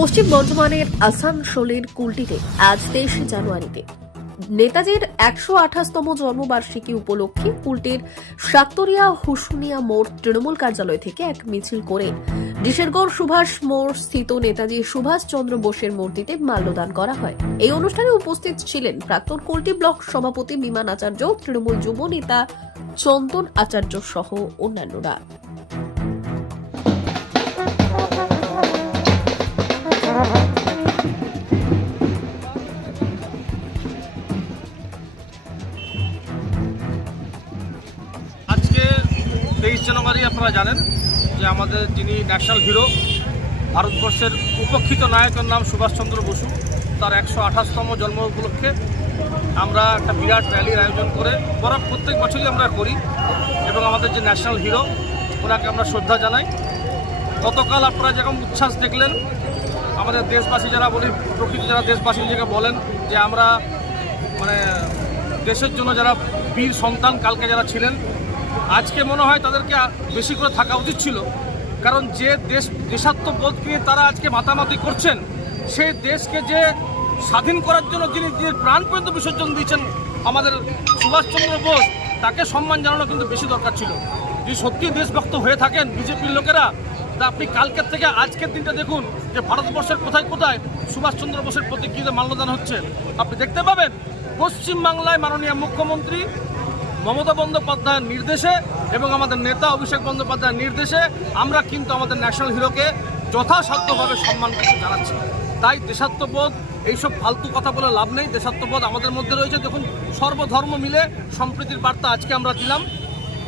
পশ্চিম বর্ধমানের আসানসোলের কুলটিতে আজ তেইশে জানুয়ারিতে। নেতাজির একশো আঠাশতম জন্মবার্ষিকী উপলক্ষে কুলটির সাক্তরিয়া হুসুনিয়া মোড় তৃণমূল কার্যালয় থেকে এক মিছিল করে ডিশেরগড় সুভাষ মোড় স্থিত নেতাজি সুভাষচন্দ্র বোসের মূর্তিতে মাল্যদান করা হয়। এই অনুষ্ঠানে উপস্থিত ছিলেন প্রাক্তন কুলটি ব্লক সভাপতি বিমান আচার্য, তৃণমূল যুব নেতা চন্দন আচার্য সহ অন্যান্যরা। জানুয়ারি আপনারা জানেন যে আমাদের যিনি ন্যাশনাল হিরো, ভারতবর্ষের উপেক্ষিত নায়কের নাম সুভাষচন্দ্র বসু। তার একশো আঠাশতম জন্ম উপলক্ষে আমরা একটা বিরাট র্যালির আয়োজন করে বড় প্রত্যেক বছরই আমরা করি এবং আমাদের যে ন্যাশনাল হিরো, ওনাকে আমরা শ্রদ্ধা জানাই। গতকাল আপনারা যেরকম উচ্ছ্বাস দেখলেন, আমাদের দেশবাসী যারা বলি, প্রকৃত যারা দেশবাসী নিজেকে বলেন যে আমরা মানে দেশের জন্য যারা বীর সন্তান কালকে যারা ছিলেন আজকে মনে হয় তাদেরকে বেশি করে থাকা উচিত ছিল। কারণ যে দেশ, দেশাত্মবোধ নিয়ে তারা আজকে মাতামাতি করছেন সেই দেশকে যে স্বাধীন করার জন্য যিনি যে প্রাণ পর্যন্ত বিসর্জন দিয়েছেন আমাদের সুভাষচন্দ্র বোস, তাকে সম্মান জানানো কিন্তু বেশি দরকার ছিল। যদি সত্যি দেশভক্ত হয়ে থাকেন বিজেপির লোকেরা, তা আপনি কালকের থেকে আজকের দিনটা দেখুন যে ভারতবর্ষের কোথায় কোথায় সুভাষচন্দ্র বোসের প্রতিকৃতিতে মাল্যদান হচ্ছে। আপনি দেখতে পাবেন, পশ্চিমবাংলায় মাননীয় মুখ্যমন্ত্রী মমতা বন্দ্যোপাধ্যায়ের নির্দেশে এবং আমাদের নেতা অভিষেক বন্দ্যোপাধ্যায়ের নির্দেশে আমরা কিন্তু আমাদের ন্যাশনাল হিরোকে যথাসাধ্যভাবে সম্মান করতে জানাচ্ছি। তাই দেশাত্মবোধ, এইসব ফালতু কথা বলে লাভ নেই। দেশাত্মবোধ আমাদের মধ্যে রয়েছে। দেখুন, সর্বধর্ম মিলে সম্প্রীতির বার্তা আজকে আমরা দিলাম।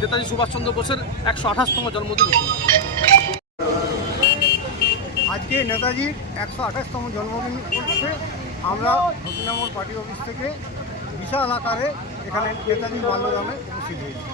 নেতাজি সুভাষচন্দ্র বোসের একশো আঠাশতম জন্মদিন। আজকে নেতাজির একশো আঠাশতম জন্মদিন উপলক্ষে আমরা হসিনামোড় পার্টি অফিস থেকে বিশাল আকারে এখানে নেতাজি বাল্যগ্রামে উপস্থিত হয়েছি।